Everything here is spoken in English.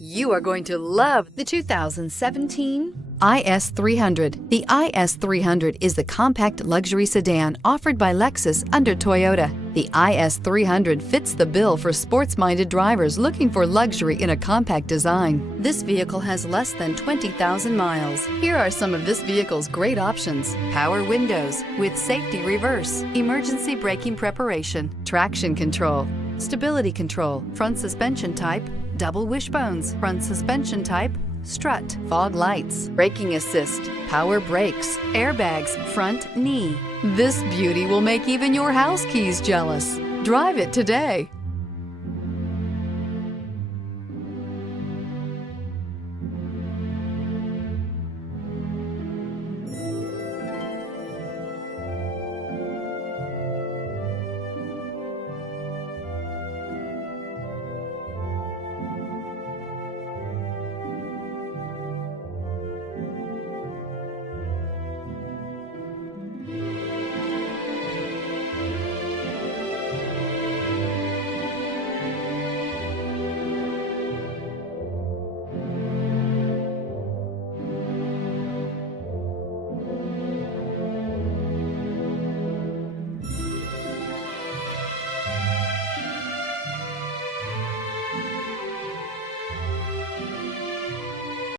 You are going to love the 2017 IS300. The IS300 is the compact luxury sedan offered by Lexus under Toyota. The IS300 fits the bill for sports-minded drivers looking for luxury in a compact design. This vehicle has less than 20,000 miles. Here are some of this vehicle's great options: power windows with safety reverse, emergency braking preparation, traction control, stability control, front suspension type, double wishbones, front suspension type, strut, fog lights, braking assist, power brakes, airbags, front knee. This beauty will make even your house keys jealous. Drive it today.